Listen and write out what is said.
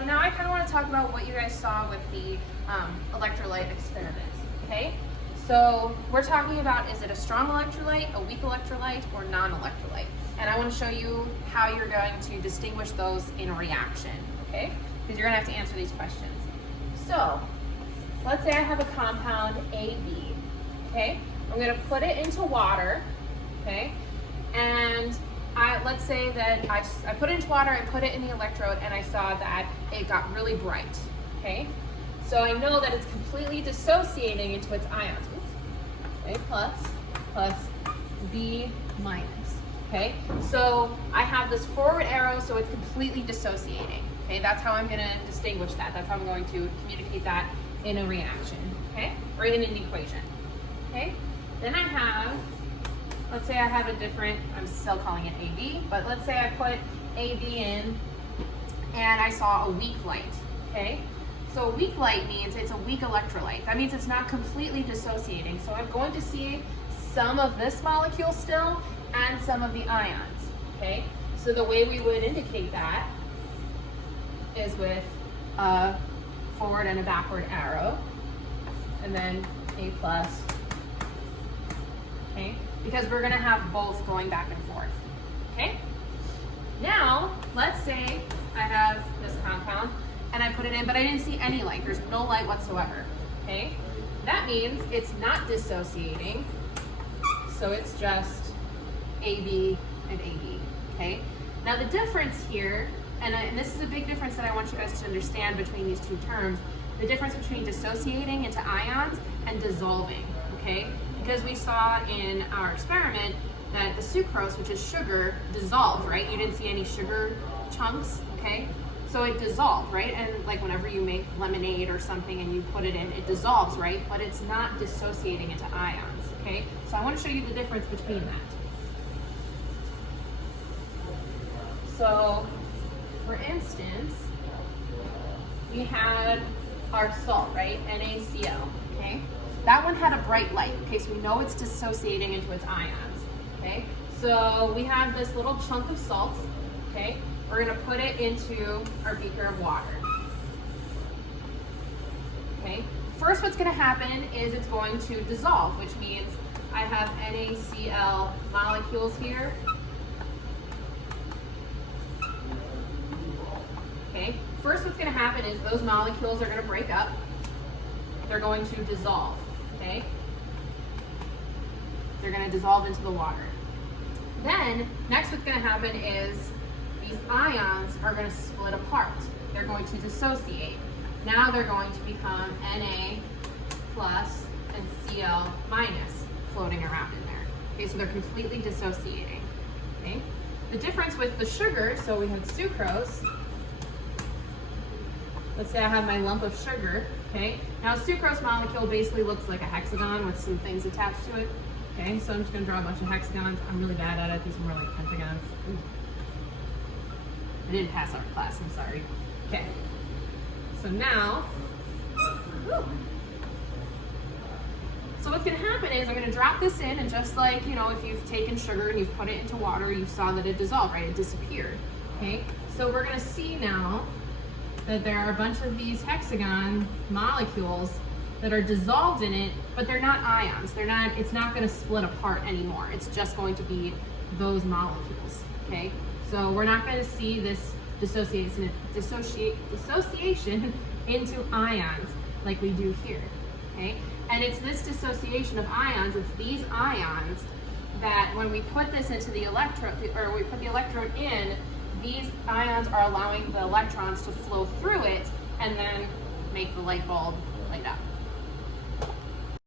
So now I kind of want to talk about what you guys saw with the electrolyte experiment, okay? So we're talking about, is it a strong electrolyte, a weak electrolyte, or non-electrolyte? And I want to show you how you're going to distinguish those in a reaction, okay? Because you're going to have to answer these questions. So let's say I have a compound AB, okay? I'm going to put it into water, okay? And let's say that I put it into water, I put it in the electrode, and I saw that it got really bright, okay? So I know that it's completely dissociating into its ions. Okay, plus B minus, okay? So I have this forward arrow, so it's completely dissociating, okay? That's how I'm gonna distinguish that. That's how I'm going to communicate that in a reaction, okay? Or in an equation, okay? Then I have, let's say I have a different, I'm still calling it AB, but let's say I put AB in and I saw a weak light, okay? So a weak light means it's a weak electrolyte. That means it's not completely dissociating. So I'm going to see some of this molecule still and some of the ions, okay? So the way we would indicate that is with a forward and a backward arrow, and then A plus, okay? Because we're gonna have both going back and forth, okay? Now, let's say I have this compound and I put it in, but I didn't see any light. There's no light whatsoever, okay? That means it's not dissociating, so it's just AB and AB, okay? Now the difference here, and this is a big difference that I want you guys to understand between these two terms, the difference between dissociating into ions and dissolving, okay? Because we saw in our experiment that the sucrose, which is sugar, dissolved, right? You didn't see any sugar chunks, okay? So it dissolved, right? And like whenever you make lemonade or something and you put it in, it dissolves, right? But it's not dissociating into ions, okay? So I want to show you the difference between that. So, for instance, we had our salt, right? NaCl, okay? That one had a bright light, okay? So we know it's dissociating into its ions, okay? So we have this little chunk of salt, okay? We're gonna put it into our beaker of water, okay? First, what's gonna happen is it's going to dissolve, which means I have NaCl molecules here, okay? First, what's gonna happen is those molecules are gonna break up. They're going to dissolve, okay? They're gonna dissolve into the water. Then, next what's gonna happen is these ions are going to split apart. They're going to dissociate. Now they're going to become Na plus and Cl minus floating around in there. Okay, so they're completely dissociating. Okay? The difference with the sugar, so we have sucrose. Let's say I have my lump of sugar. Okay? Now a sucrose molecule basically looks like a hexagon with some things attached to it. Okay, so I'm just going to draw a bunch of hexagons. I'm really bad at it. These are more like pentagons. Ooh. I didn't pass our class, I'm sorry. Okay, so now, so what's gonna happen is I'm gonna drop this in, and just like, you know, if you've taken sugar and you've put it into water, you saw that it dissolved, right? It disappeared, okay? So we're gonna see now that there are a bunch of these hexagon molecules that are dissolved in it, but they're not ions. It's not gonna split apart anymore. It's just going to be those molecules, okay? So we're not going to see this dissociation into ions like we do here, okay? And it's this dissociation of ions, it's these ions that when we put this into the electrode, or we put the electrode in, these ions are allowing the electrons to flow through it and then make the light bulb light up.